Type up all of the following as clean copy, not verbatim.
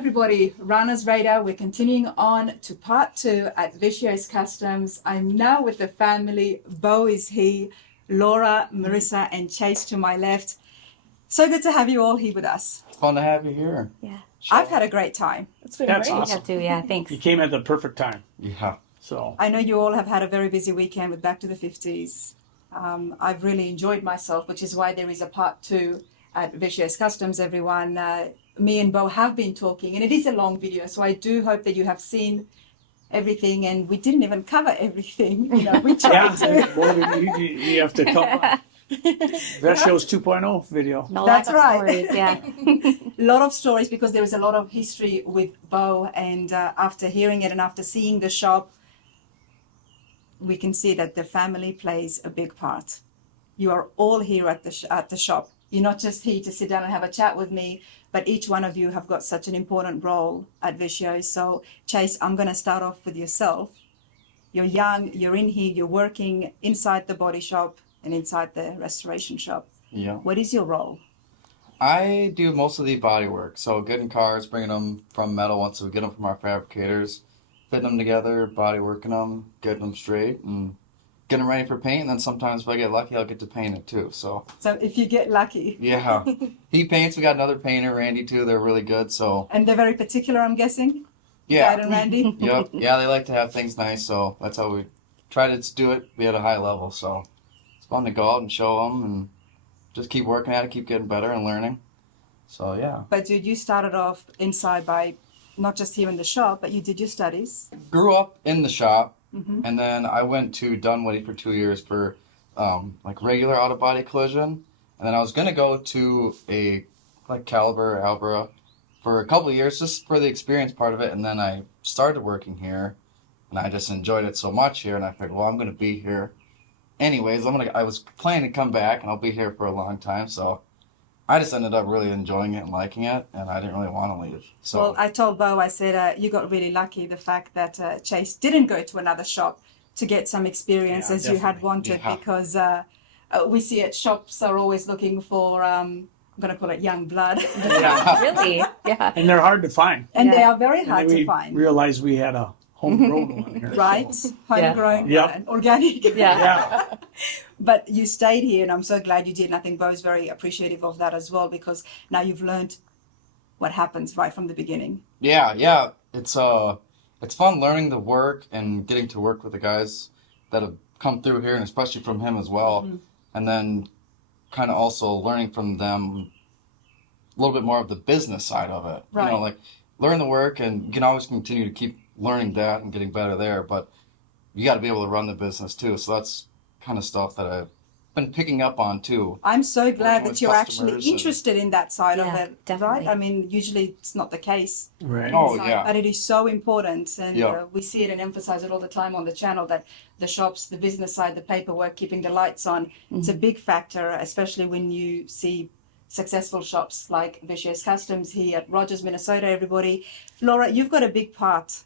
everybody, Rana's Radar. We're continuing on to part 2 at Vescio'S Customs. I'm now with the family. Bo is here, Laura, Marissa, and Chase to my left. So good to have you all here with us. It's fun to have you here. Yeah. I've had a great time. It's been That's great. awesome. You have to, yeah, thanks. You came at the perfect time. Yeah. So I know you all have had a very busy weekend with Back to the 50s. I've really enjoyed myself, which is why there is a part 2 at Vescio'S Customs, everyone. Me and Bo have been talking, and it is a long video, so I do hope that you have seen everything, and we didn't even cover everything. You know, we tried to. well, you have to come Vescio'S 2.0 video. No That's lack of right. stories, yeah. A lot of stories, because there is a lot of history with Bo, and after hearing it and after seeing the shop, we can see that the family plays a big part. You are all here at the shop. You're not just here to sit down and have a chat with me, but each one of you have got such an important role at Vescio'S. So, Chase, I'm going to start off with yourself. You're young, you're in here, you're working inside the body shop and inside the restoration shop. Yeah. What is your role? I do most of the body work. So getting cars, bringing them from metal once we get them from our fabricators, fitting them together, body working them, getting them straight, and getting them ready for paint. And then sometimes if I get lucky, I'll get to paint it too. So if you get lucky. yeah. He paints. We got another painter, Randy, too. They're really good. So And they're very particular, I'm guessing? yeah. Dad and Randy? Yep. Yeah, they like to have things nice. So that's how we try to do it. Be at a high level. So it's fun to go out and show them and just keep working at it, keep getting better and learning. So yeah. But dude, you started off inside by not just here in the shop, but you did your studies. Grew up in the shop, Mm-hmm. and then I went to Dunwoody for 2 years for like regular auto body collision, and then I was gonna go to a like Caliber or Albera for a couple of years just for the experience part of it, and then I started working here, and I just enjoyed it so much here, and I figured, well, I'm gonna be here anyways. I was planning to come back, and I'll be here for a long time, so I just ended up really enjoying it and liking it, and I didn't really want to leave. So Well, I told Bo, I said, you got really lucky the fact that Chase didn't go to another shop to get some experience Yeah, as you had definitely. wanted, Yeah. because we see it, shops are always looking for, I'm going to call it young blood. yeah. Really? Yeah. And they're hard to find. And they Yeah. are very And hard then to we find. realized we had a homegrown one here. Right? So. Homegrown, Yep. and organic. Yeah. Yeah. But you stayed here, and I'm so glad you did. And I think Bo's very appreciative of that as well, because now you've learned what happens right from the beginning. Yeah. It's fun learning the work and getting to work with the guys that have come through here, and especially from him as well. Mm-hmm. And then kind of also learning from them a little bit more of the business side of it. Right. You know, like learn the work, and you can always continue to keep learning that and getting better there, but you got to be able to run the business too. So that's kind of stuff that I've been picking up on too. I'm so glad Working that with you're actually customers and- interested in that side of Yeah, it, definitely. right? I mean, usually it's not the case. Right. Oh, So- yeah. But it is so important, and Yeah. we see it and emphasize it all the time on the channel, that the shops, the business side, the paperwork, keeping the lights on, it's a big factor, especially when you see successful shops like Vescio'S Customs here at Rogers, Minnesota, everybody. Laura, you've got a big part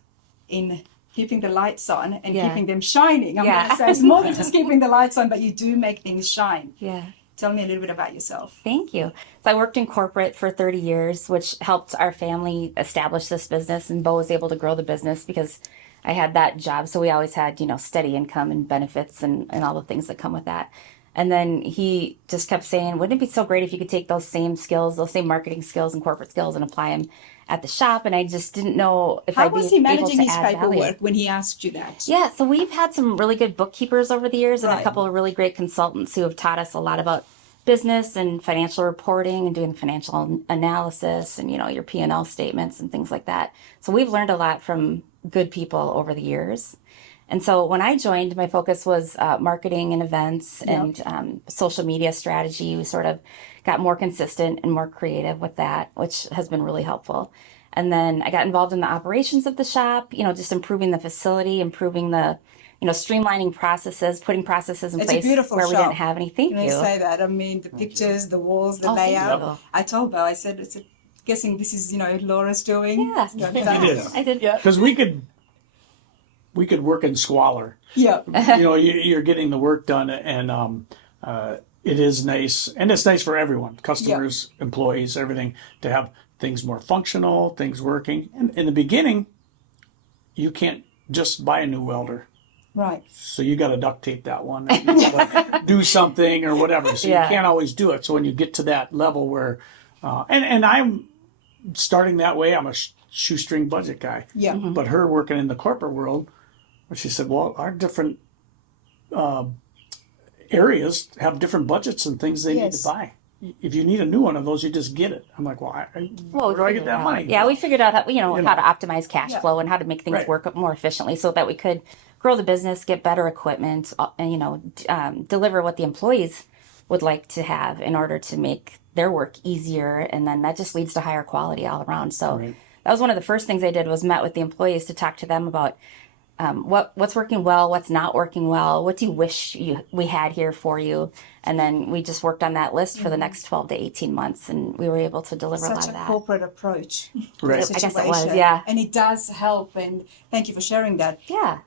in keeping the lights on and Yeah. keeping them shining. I'm Yeah. going to say it's more than just keeping the lights on, but you do make things shine. Yeah. Tell me a little bit about yourself. Thank you. So I worked in corporate for 30 years, which helped our family establish this business, and Bo was able to grow the business because I had that job. So we always had, steady income and benefits and all the things that come with that. And then he just kept saying, wouldn't it be so great if you could take those same skills, those same marketing skills and corporate skills, and apply them at the shop? And I just didn't know if How I'd was be he able managing to his add paperwork value. when he asked you that? Yeah, so we've had some really good bookkeepers over the years, and Right. a couple of really great consultants who have taught us a lot about business and financial reporting and doing financial analysis and, your P&L statements and things like that. So we've learned a lot from good people over the years. And so when I joined, my focus was marketing and events and social media strategy. We sort of got more consistent and more creative with that, which has been really helpful. And then I got involved in the operations of the shop, just improving the facility, improving the, streamlining processes, putting processes in It's a place beautiful where we shop. didn't have any. Thank Can I you. say that? I mean, the pictures, the walls, the Oh, thank layout. you. I told Bo, I said, guessing this is, Laura's doing. Yeah. It is. I did. Because we could work in squalor. Yeah. You're getting the work done, and it is nice, and it's nice for everyone, customers, employees, everything, to have things more functional, things working. And in the beginning, you can't just buy a new welder. Right. So you got to duct tape that one. And you got to do something or whatever. So Yeah. you can't always do it. So when you get to that level where, and I'm starting that way, I'm a shoestring budget guy. Yeah. But her working in the corporate world, she said, well, our different areas have different budgets and things they need to buy. If you need a new one of those, you just get it. I'm like, well, where do I get that money? Yeah, we figured out how, how to optimize cash Yeah. flow and how to make things Right. work more efficiently so that we could grow the business, get better equipment, and, deliver what the employees would like to have in order to make their work easier. And then that just leads to higher quality all around. So Right. that was one of the first things I did was met with the employees to talk to them about what's working well, what's not working well, what do you wish we had here for you, and then we just worked on that list for the next 12 to 18 months, and we were able to deliver a lot Such of a that. corporate approach. Right. To the I guess it was, situation. yeah. And it does help. And thank you for sharing that. Yeah,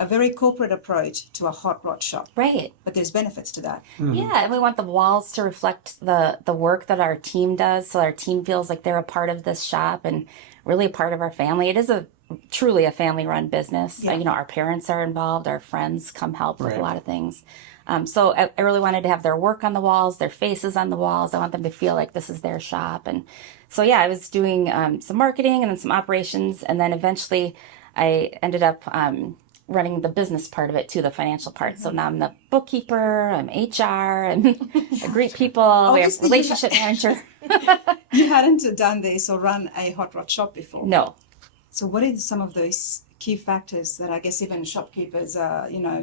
A very corporate approach to a hot rod shop. right. But there's benefits to that. Yeah, and we want the walls to reflect the work that our team does, so our team feels like they're a part of this shop and really a part of our family. It is truly a family-run business. Yeah. Our parents are involved, our friends come help with Right. a lot of things. So I really wanted to have their work on the walls, their faces on the walls. I want them to feel like this is their shop. And so, yeah, I was doing some marketing and then some operations, and then eventually I ended up running the business part of it too, the financial part. So now I'm the bookkeeper, I'm HR, and I greet people. We have Obviously, relationship manager. You hadn't done this or run a hot rod shop before. No. So what are some of those key factors that I guess even shopkeepers,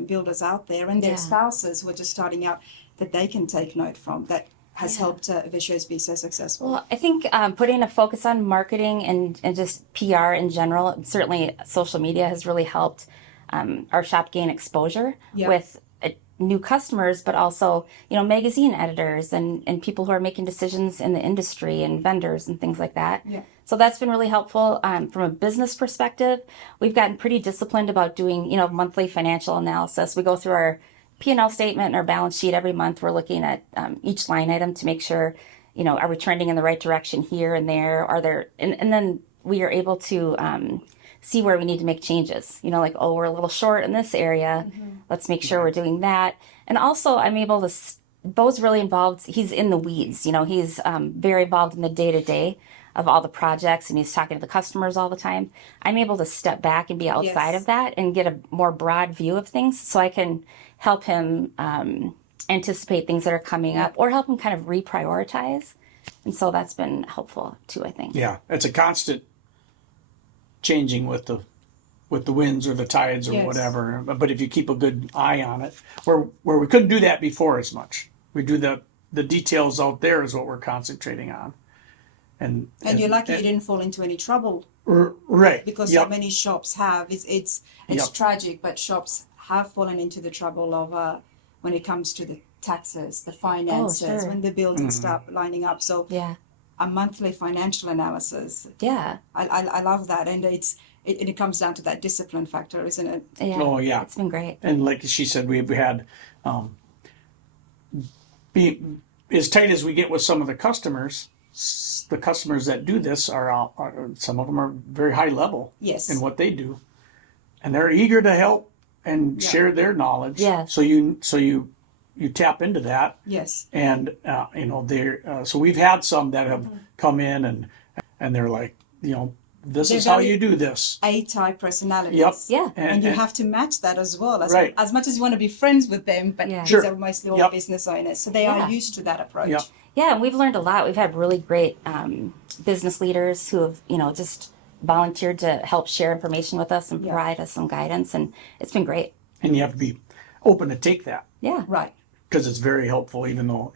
builders out there and their Yeah. spouses who are just starting out that they can take note from that has helped Vescio'S be so successful? Well, I think putting a focus on marketing and just PR in general, and certainly social media has really helped our shop gain exposure Yeah. with new customers, but also, magazine editors and people who are making decisions in the industry and vendors and things like that. Yeah. So that's been really helpful. From a business perspective, we've gotten pretty disciplined about doing, monthly financial analysis. We go through our P&L statement and our balance sheet every month. We're looking at each line item to make sure, are we trending in the right direction here and there? And then we are able to see where we need to make changes. Like, we're a little short in this area. Let's make sure we're doing that. And also I'm able to, Bo's really involved. He's in the weeds. He's very involved in the day-to-day of all the projects, and he's talking to the customers all the time. I'm able to step back and be outside Yes. of that and get a more broad view of things so I can help him anticipate things that are coming up or help him kind of reprioritize. And so that's been helpful too, I think. Yeah, it's a constant changing with the winds or the tides or Yes. whatever. But if you keep a good eye on it, where we couldn't do that before as much, we do the details out there is what we're concentrating on. And And you're lucky you didn't fall into any trouble right because yep. so many shops have. It's Yep. tragic, but shops have fallen into the trouble of when it comes to the taxes, the finances, sure. when the bills and stuff lining up. So Yeah. a monthly financial analysis. Yeah. I love that, and it comes down to that discipline factor, isn't it? Yeah. Oh, yeah. It's been great. And like she said, we had be as tight as we get with some of the customers. The customers that do this are some of them are very high level Yes. in what they do, and they're eager to help and share their knowledge. Yeah. So you tap into that, Yes. and they're so we've had some that have come in and they're like, this They're is how very you do this. A-type personalities. Yep. Yeah. And you have to match that as well. Right. As much as you want to be friends with them, but Yeah. these Sure. are mostly all Yep. business owners, so they Yeah. are used to that approach. Yep. Yeah, and we've learned a lot. We've had really great business leaders who have, just volunteered to help share information with us and provide us some guidance, and it's been great. And you have to be open to take that, Yeah. Right. because it's very helpful, even though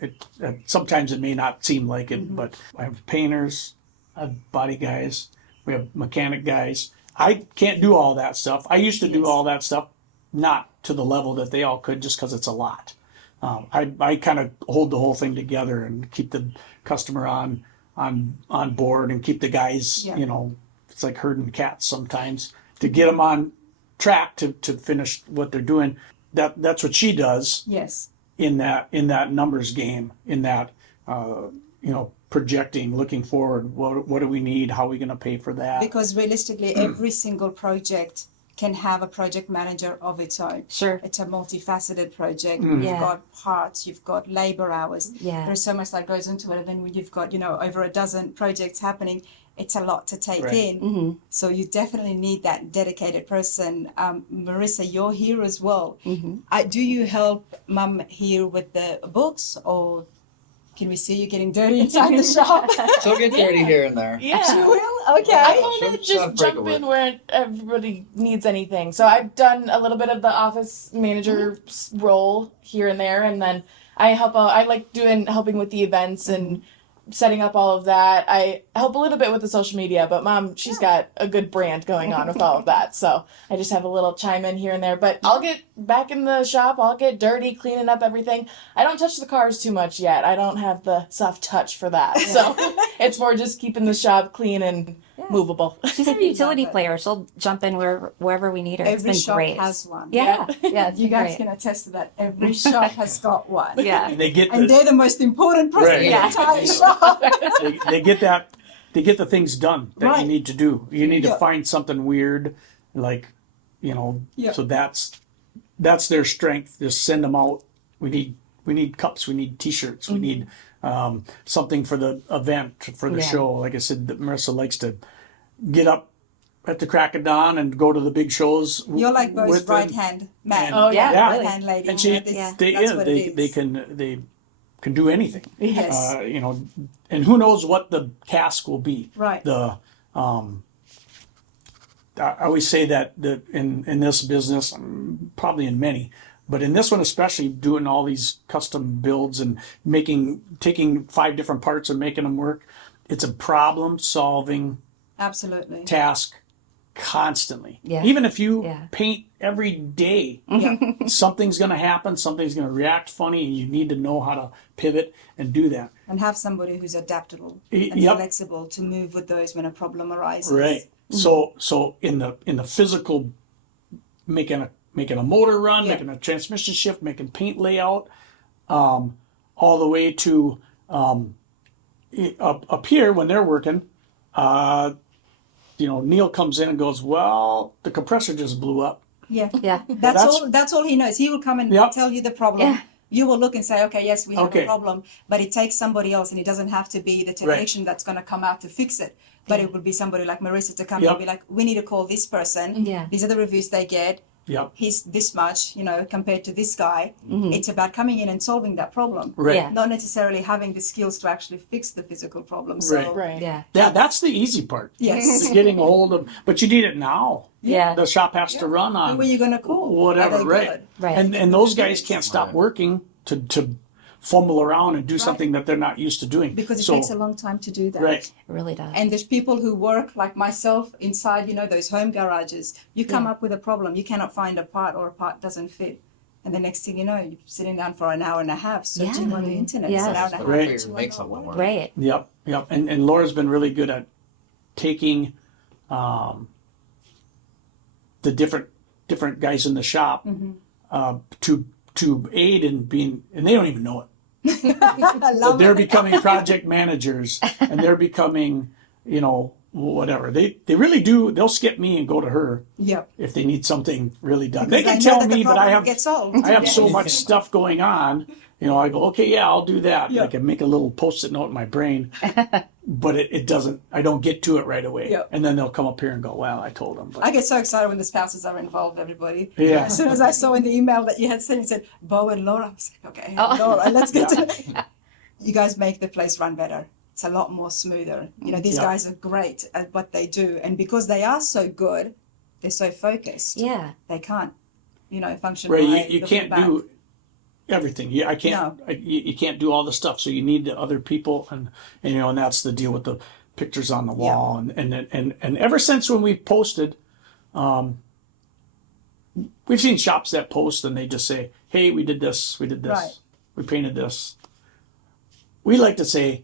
sometimes it may not seem like it. But I have painters, I have body guys, we have mechanic guys. I can't do all that stuff. I used to do all that stuff, not to the level that they all could, just because it's a lot. I kind of hold the whole thing together and keep the customer on board and keep the guys, Yeah. it's like herding cats sometimes, to get them on track to finish what they're doing. That's what she does Yes. in that numbers game, in that projecting, looking forward. What do we need? How are we going to pay for that? Because realistically, every single project can have a project manager of its own. Sure. It's a multifaceted project. Mm. You've Yeah. got parts, you've got labor hours. Yeah. There's so much that goes into it. And then when you've got, over a dozen projects happening, it's a lot to take Right. in. Mm-hmm. So you definitely need that dedicated person. Marissa, you're here as well. Mm-hmm. Do you help Mum here with the books, or can we see you getting dirty inside the shop? She'll get dirty here and there. She Yeah. will? Okay. I She'll- kind of she'll have just jump breakaway. in where everybody needs anything. So I've done a little bit of the office manager role here and there, and then I help out. I like helping with the events and setting up all of that. I help a little bit with the social media, but Mom, she's got a good brand going on with all of that. So I just have a little chime in here and there. But I'll get back in the shop. I'll get dirty, cleaning up everything. I don't touch the cars too much yet. I don't have the soft touch for that. So it's more just keeping the shop clean and movable. She's our utility Love it. player. She'll jump in wherever we need her. Every it's been shop great. has one. Yeah. Yeah. It's You been guys great. can attest to that. Every shop has got one. Yeah. And they get And they're the most important person Right. in Yeah. the entire shop. they get that. They get the things done that Right. you need to do. You need Yeah. to find something weird, like, Yeah. So that's their strength. Just send them out. We need cups. We need T-shirts. We need something for the event, for the Yeah. show. Like I said, Marissa likes to get up at the crack of dawn and go to the big shows. You're like Bo's with them. right hand man. And- Oh, yeah, Yeah. Right hand lady. And she, This- Yeah. that's what it they is. can do anything. Yes. And who knows what the task will be. Right. I always say that in this business, probably in many, but in this one especially, doing all these custom builds and taking 5 different parts and making them work, it's a problem solving Absolutely. task constantly. Yeah. Even if you Yeah. paint every day, Yeah. something's going to happen, something's going to react funny, and you need to know how to pivot and do that. And have somebody who's adaptable and Yep. flexible to move with those when a problem arises. Right. So in the physical, making a motor run, Yeah. making a transmission shift, making paint layout, all the way to up here when they're working. Neil comes in and goes, "Well, the compressor just blew up." Yeah. Yeah. That's all he knows. He will come and Yep. tell you the problem. Yeah. You will look and say, okay, yes, we have Okay. a problem, but it takes somebody else, and it doesn't have to be the technician that's going to come out to fix it. But it would be somebody like Marissa to come Yep. and be like, we need to call this person. Yeah. These are the reviews they get. Yep. He's this much, compared to this guy. It's about coming in and solving that problem. Right. Yeah. Not necessarily having the skills to actually fix the physical problem. So, Right. Right. Yeah. That's the easy part. yes. Is getting a hold of, but you need it now. Yeah. The shop has to run on Who are you going to call? whatever, Are they right? good? Right. And those guys can't stop Right. working to fumble around and do something that they're not used to doing. Because it So- takes a long time to do that. Right. It really does. And there's people who work like myself inside, those home garages. You come Yeah. up with a problem, you cannot find a part or a part doesn't fit. And the next thing you know, you're sitting down for an hour and a half searching Yeah. on the internet. Yeah. It's an hour and a half. Right. that you Make won't something know work. why. Right. Yep. And Laura's been really good at taking the different guys in the shop to aid in being, and they don't even know it. I love They're it. becoming project managers, and they're becoming, whatever. They really do. They'll skip me and go to her Yep. if they need something really done. Because They can know tell that the me, but I problem have gets solved. I have so much stuff going on. I go, okay, yeah, I'll do that. Yeah. I can make a little post-it note in my brain, but it doesn't. I don't get to it right away. Yeah. And then they'll come up here and go, well, I told them. But I get so excited when the spouses are involved, everybody. Yeah. As soon as I saw in the email that you had sent, you said, Bo and Laura. I was like, okay, Laura, let's get to it. You guys make the place run better. It's a lot more smoother. These Yeah. guys are great at what they do. And because they are so good, they're so focused. Yeah. They can't, function Ray, by you looking can't back. do everything. I can't. You can't do all the stuff. So you need the other people, and that's the deal with the pictures on the wall, and ever since when we posted, we've seen shops that post and they just say, "Hey, we did this, Right. we painted this." We like to say,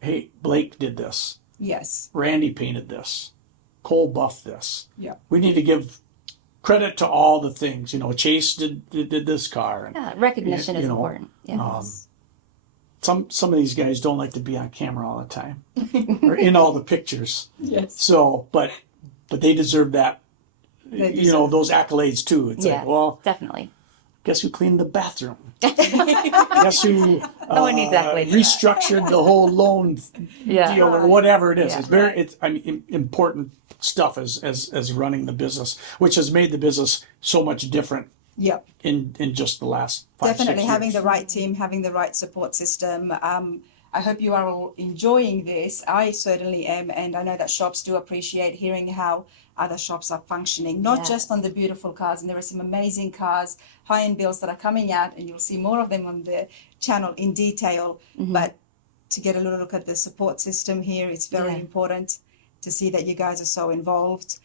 "Hey, Blake did this, Yes. Randy painted this, Cole buffed this." Yeah. We need to give credit to all the things. Chase did this car. And, Yeah. Recognition is You know, important. Yeah. some of these guys don't like to be on camera all the time or in all the pictures. Yes. So, but they deserve that, They you know, deserve those accolades too. It's Yeah, like, well, definitely. guess who cleaned the bathroom? Guess who No one needs accolades for that. restructured the whole loan Yeah. deal or whatever it is. Yeah. It's very, I mean, important stuff as running the business, which has made the business so much different Yep. in just the last 5-6 Definitely years. having the right team, having the right support system. I hope you are all enjoying this. I certainly am, and I know that shops do appreciate hearing how other shops are functioning, not Yes. just on the beautiful cars. And there are some amazing cars, high-end builds that are coming out, and you'll see more of them on the channel in detail. But to get a little look at the support system here, it's very Yeah. important to see that you guys are so involved.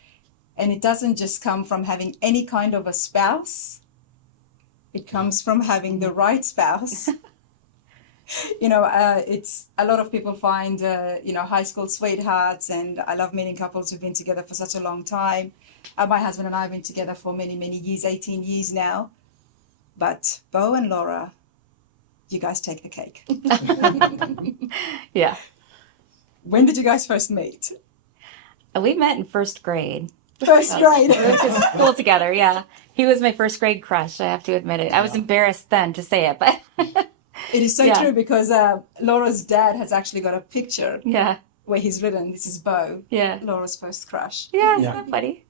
And it doesn't just come from having any kind of a spouse. It comes from having the right spouse. You know, it's a lot of people find, you know, high school sweethearts, and I love meeting couples who've been together for such a long time. My husband and I have been together for many, many years, 18 years now. But Bo and Laura, you guys take the cake. Yeah. When did you guys first meet? We met in first grade. First grade. We went to school together, yeah. He was my first grade crush, I have to admit it. I was embarrassed then to say it, but It is so Yeah. true because Laura's dad has actually got a picture yeah, where he's written, "This is Bo, yeah. Laura's first crush." Yeah, Yeah. isn't that funny?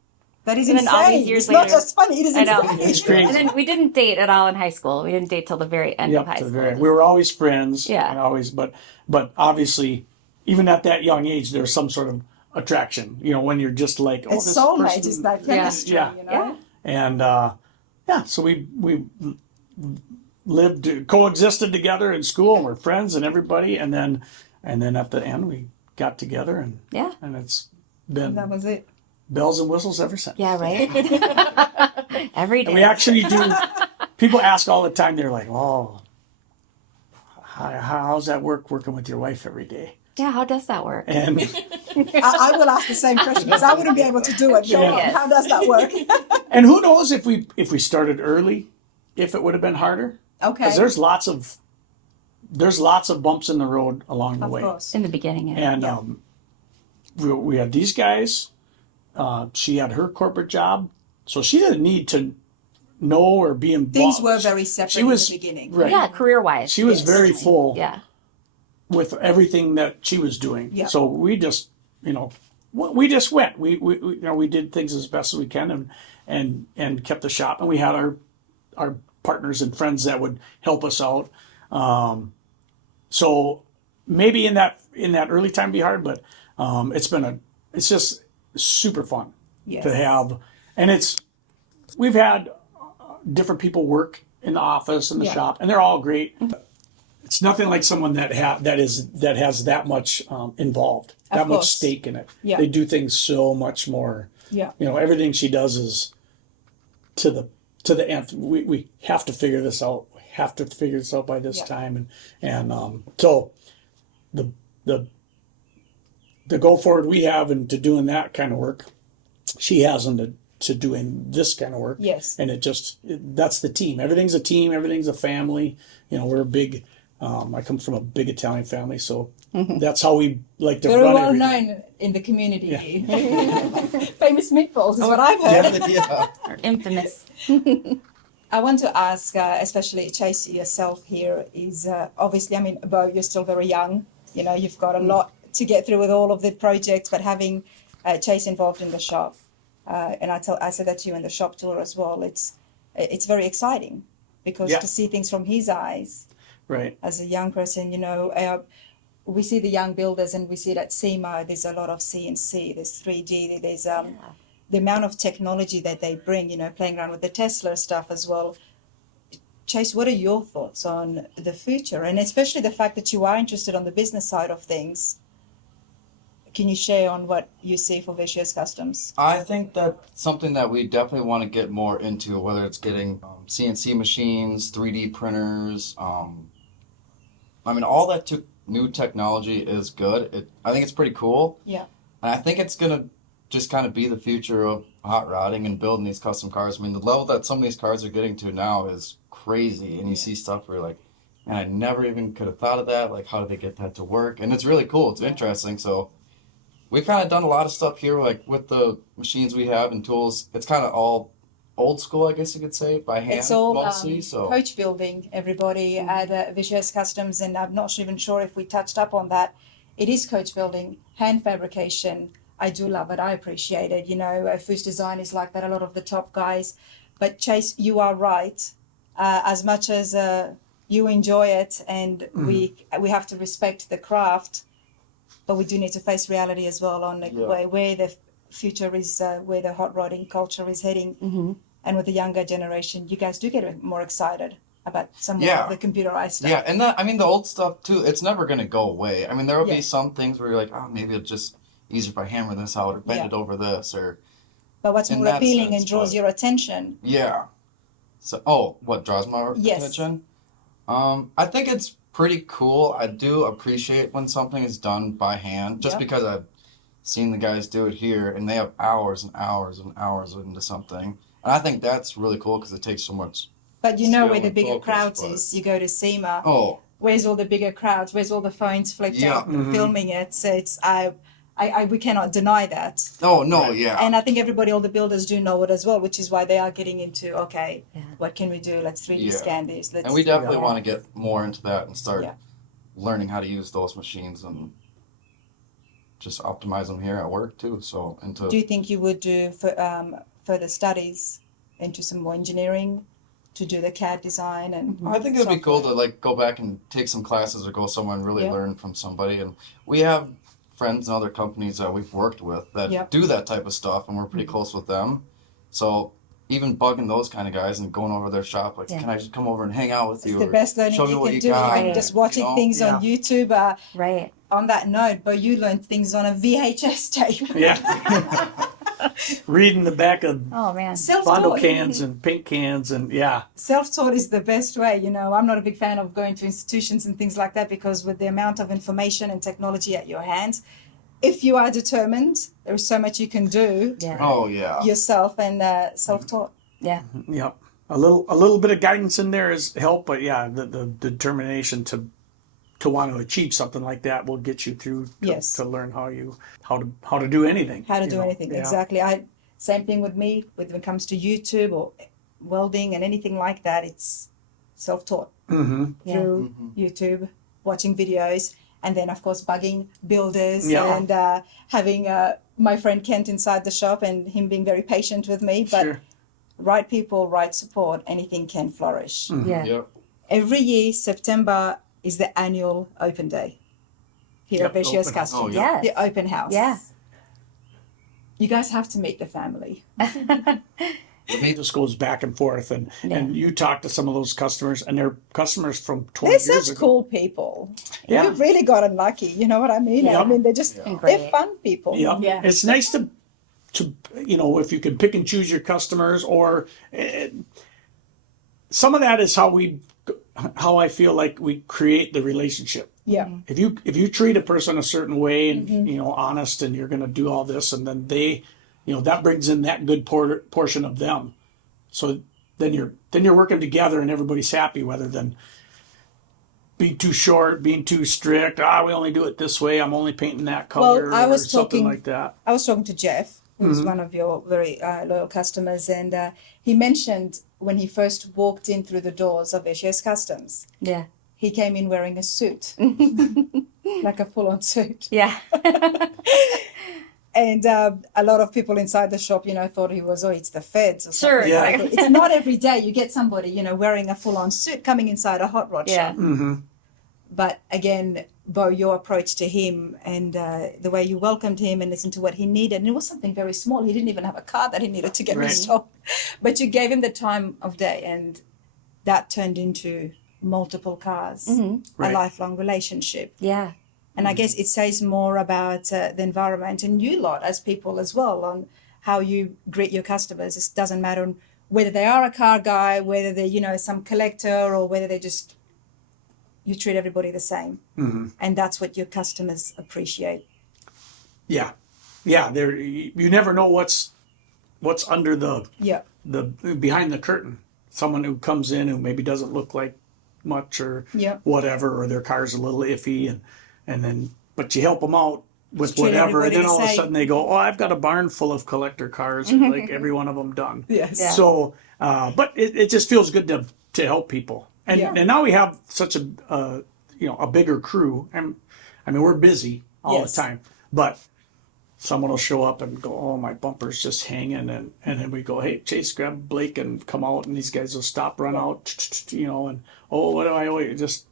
That is And then all these insane. years It's not later- just funny, it is I know. insane. It's crazy. And then we didn't date at all in high school. We didn't date till the very end of Yep, high to the school. very, we were always friends. Yeah. And always, but obviously, even at that young age, there's some sort of attraction. You know, when you're just like, oh, It's this soulmate, person, it's that chemistry, Yeah. you know? Yeah. And yeah, so we lived, coexisted together in school, and we're friends and everybody. And then at the end, we got together, and Yeah. it's been That was it. bells and whistles ever since. Yeah, right? Every day. And we actually do. People ask all the time. They're like, "Oh, how's that working with your wife every day?" Yeah, how does that work? And I will ask the same question because I wouldn't be able to do it. Go on, Yes. how does that work? and who knows if we started early, if it would have been harder. Okay, Because there's lots of bumps in the road along the of way. course. Um, In the beginning, yeah. And we had these guys. She had her corporate job, so she didn't need to know or be involved. Things were very separate She was- in the beginning. right. Yeah, career-wise. She was Yes. very full Yeah. with everything that she was doing. Yeah. So we just, we just went. We did things as best as we can, and kept the shop. And we had our partners and friends that would help us out. So maybe in that early time be hard, but it's just super fun Yes. to have, and we've had different people work in the office and the Yeah. shop, and they're all great. It's nothing like someone that has that much involved, Of that much course. stake in it. Yeah. They do things so much more. Yeah. Everything she does is to the nth. We have to figure this out. We have to figure this out by this Yeah. time, and so the go forward we have into doing that kind of work, she has into to doing this kind of work. Yes. And that's the team. Everything's a team. Everything's a family. We're a big. I come from a big Italian family, so that's how we like to Very run well everything. known in the community. Famous meatballs is what I've heard. Yeah. Or infamous. I want to ask, especially Chase, yourself here is obviously, I mean, Bo, you're still very young. You've got a lot to get through with all of the projects, but having Chase involved in the shop, and I said that to you in the shop tour as well. It's very exciting because Yeah. to see things from his eyes Right. as a young person, we see the young builders and we see that SEMA. There's a lot of CNC. There's 3D. There's the amount of technology that they bring, playing around with the Tesla stuff as well. Chase, what are your thoughts on the future? And especially the fact that you are interested on the business side of things. Can you share on what you see for Vescio'S Customs? I think that's something that we definitely want to get more into, whether it's getting CNC machines, 3D printers. I mean, all that new technology is good. I think it's pretty cool. Yeah. And I think it's going to just kind of be the future of hot rodding and building these custom cars. I mean, the level that some of these cars are getting to now is crazy. And you see stuff where you're like, and I never even could have thought of that. Like, how do they get that to work? And it's really cool. It's interesting. So we've kind of done a lot of stuff here, like with the machines we have and tools. It's kind of all old school, I guess you could say, by hand It's all mostly. So coach building, everybody at Vescio'S Customs, and I'm not even sure if we touched up on that. It is coach building, hand fabrication. I do love it. I appreciate it. You know, food design is like that, a lot of the top guys. But Chase, you are right. As much as you enjoy it, and we have to respect the craft, but we do need to face reality as well on like, where the future is, where the hot rodding culture is heading. And with the younger generation, you guys do get more excited about some more of the computerized stuff. Yeah, and that, I mean, the old stuff too, it's never going to go away. I mean, there will be Yeah. some things where you're like, oh, maybe it's just easier if I hammer this out or bend it over this, or But what's in more that appealing sense, and draws but- your attention? yeah. So, what draws my Yes. attention? I think it's pretty cool. I do appreciate when something is done by hand, just Yeah. because I've seen the guys do it here, and they have hours and hours and hours into something. And I think that's really cool because it takes so much. But you know Skill where the and bigger focus, crowds but- is. You go to SEMA. Oh, Where's all the bigger crowds? Where's all the phones flipped Yeah. up filming it? So it's we cannot deny that. oh no, Right. yeah. And I think everybody, all the builders do know it as well, which is why they are getting into, okay, Yeah. what can we do? Let's 3D Yeah. scan these. Let's, And we definitely Yeah. want to get more into that and start Yeah. learning how to use those machines and just optimize them here at work too. So, into Do you think you would do further studies into some more engineering to do the CAD design? And I think it'd be cool to software? like go back and take some classes or go somewhere and really Yeah. learn from somebody. And we have friends in other companies that we've worked with that Yep. do that type of stuff, and we're pretty close with them. So even bugging those kind of guys and going over their shop, like, Yeah. can I just come over and hang out with It's you? the or best learning show me you what can you do. got, Like just watching you know? things on YouTube. Right. On that note, but you learned things on a VHS tape. Yeah. Reading the back of Oh man. Bondo Self-taught. cans and paint cans and yeah. Self-taught is the best way. You know, I'm not a big fan of going to institutions and things like that because with the amount of information and technology at your hands, if you are determined, there's so much you can do Yeah. Oh yeah. yourself and self-taught. Yeah. Yep. A little bit of guidance in there is help, but yeah, the determination to want to achieve something like that will get you through to, Yes. to learn how to do anything. How to you do know? anything. Yeah. Exactly. Same thing with me when it comes to YouTube or welding and anything like that. It's self-taught Mm-hmm. Yeah. through YouTube, watching videos, and then of course bugging builders Yeah. and having my friend Kent inside the shop and him being very patient with me. But Sure. right people, right support, anything can flourish. Yeah. Yep. Every year, September is the annual open day here Yep, at Vescio'S open house. Customs. Oh, yeah. Yes. The open house. Yeah. You guys have to meet the family. It just goes back and forth, and you talk to some of those customers, and they're customers from 20 They're years such ago. cool people. Yeah. We've really gotten lucky. You know what I mean? Yeah. I mean, they're just, Yeah. they're Great. fun people. Yeah. Yeah. It's nice to if you can pick and choose your customers, or some of that is how I feel like we create the relationship. Yeah. If you treat a person a certain way and honest, and you're going to do all this, and then they, that brings in that good portion of them. So then you're working together and everybody's happy, rather than being too short, being too strict. We only do it this way. I'm only painting that color, I was or something talking- like that. I was talking to Jeff, who's one of your very loyal customers, and he mentioned when he first walked in through the doors of Vescio'S Customs, Yeah. he came in wearing a suit, like a full-on suit. Yeah. And a lot of people inside the shop, thought he was, it's the feds or Sure. something. Yeah. Like that. It's not every day you get somebody, wearing a full-on suit coming inside a hot rod Yeah. shop. Mm-hmm. But again, Bo, your approach to him and the way you welcomed him and listened to what he needed, and it was something very small. He didn't even have a car that he needed to get Right. restored. But you gave him the time of day, and that turned into multiple cars, a Right. lifelong relationship. Yeah. And I guess it says more about the environment and you lot as people as well on how you greet your customers. It doesn't matter whether they are a car guy, whether they're, some collector, or whether they just, you treat everybody the same. Mm-hmm. And that's what your customers appreciate. Yeah, yeah. You never know what's behind the curtain. Someone who comes in who maybe doesn't look like much or Yep. whatever, or their car's a little iffy, and then but you help them out with Treat whatever, and everybody then the all of a same. sudden they go, oh, I've got a barn full of collector cars, and like every one of them done. Yes. Yeah. So, but it just feels good to help people, and Yeah. and now we have such a a bigger crew, and I mean we're busy all Yes. the time, but someone will show up and go, oh, my bumper's just hanging, and then we go, hey, Chase, grab Blake and come out, and these guys will stop, run out, and oh, what do I owe you? Just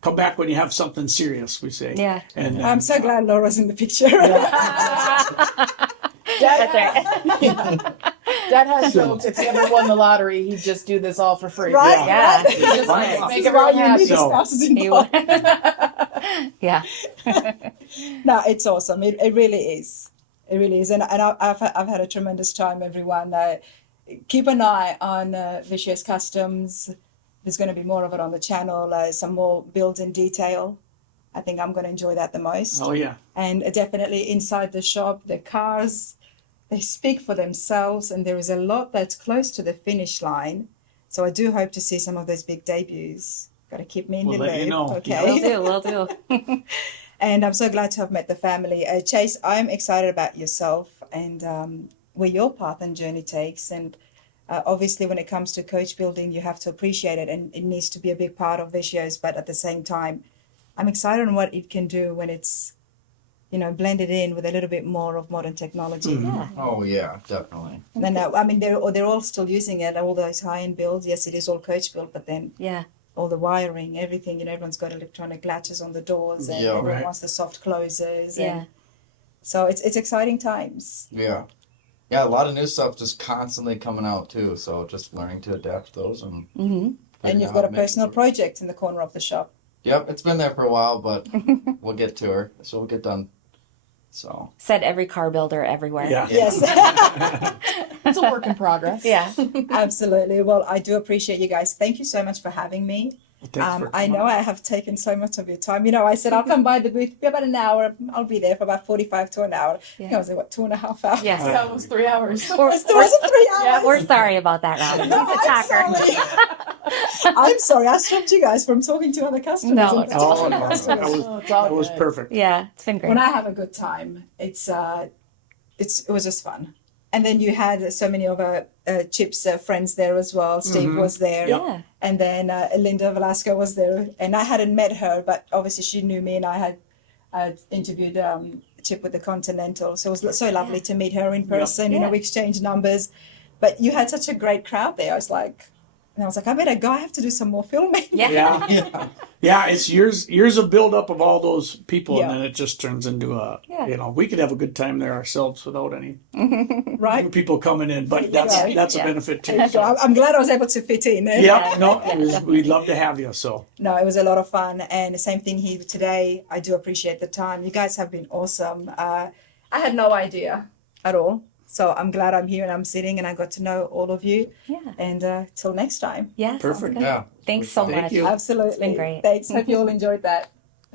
come back when you have something serious, we say. Yeah. And then, I'm so glad Laura's in the picture. That's right. Dad has jokes. If he ever won the lottery, he'd just do this all for free. Right? Yeah. He'd just Right. make This is why everyone you need happy. the So- spouses He would. involved. Yeah. No, it's awesome. It really is. It really is. And I've had a tremendous time, everyone. Keep an eye on Vescio'S Customs. There's going to be more of it on the channel, some more builds in detail. I think I'm going to enjoy that the most. oh yeah, And definitely inside the shop, the cars, they speak for themselves, and there is a lot that's close to the finish line. So I do hope to see some of those big debuts. Got to keep me in We'll the let you loop, know. okay? Will do. And I'm so glad to have met the family. Chase, I'm excited about yourself and where your path and journey takes. And obviously, when it comes to coach building, you have to appreciate it, and it needs to be a big part of Vescio'S. But at the same time, I'm excited on what it can do when it's, blended in with a little bit more of modern technology. Yeah. Oh yeah, definitely. And I mean, they're all still using it. All those high-end builds. Yes, it is all coach built, but then Yeah. all the wiring, everything. Everyone's got electronic latches on the doors, and Yeah. everyone Right. wants the soft closers. Yeah. And so it's exciting times. Yeah. Yeah, a lot of new stuff just constantly coming out too. So just learning to adapt those and. Mm-hmm. And figuring you've out got how a to make it personal work. project in the corner of the shop. Yep, it's been there for a while, but we'll get to her. So we'll get done. So. Said every car builder everywhere. yeah. Yes, It's a work in progress. Yeah. absolutely. Well, I do appreciate you guys. Thank you so much for having me. Thanks for I coming know on. I have taken so much of your time. I said I'll come by the booth for about an hour. I'll be there for about 45 to an hour. I think I was there, 2.5 hours? Yes. That was 3 hours. We're, It wasn't 3 Yeah, hours. we're sorry about that, Robin. No, He's a I'm talker. sorry. I'm sorry. I stopped you guys from talking to other customers. No, and no. Oh, potential no, customers. Oh, it's all that was good. perfect. Yeah, it's been great. When I have a good time, it was just fun. And then you had so many of our Chip's friends there as well. Steve was there. Yep. Yeah. And then Linda Velasco was there. And I hadn't met her, but obviously she knew me, and I had interviewed Chip with the Continental. So it was so lovely to meet her in person. Yeah. We exchanged numbers. But you had such a great crowd there. I was like, I better go. I have to do some more filming. Yeah. Yeah. Yeah. Yeah, it's years of build up of all those people, Yeah. and then it just turns into Yeah. we could have a good time there ourselves without any Right? people coming in, but There you go. that's a Yeah. benefit too. So I'm glad I was able to fit in. Yeah, no, we'd love to have you. So No, it was a lot of fun. And the same thing here today. I do appreciate the time. You guys have been awesome. I had no idea at all. So I'm glad I'm here and I'm sitting and I got to know all of you. Yeah. And till next time. Yeah. sounds Perfect. good. Yeah. Thanks so Thank much. you. Absolutely. It's been great. Thanks. Hope you all enjoyed that.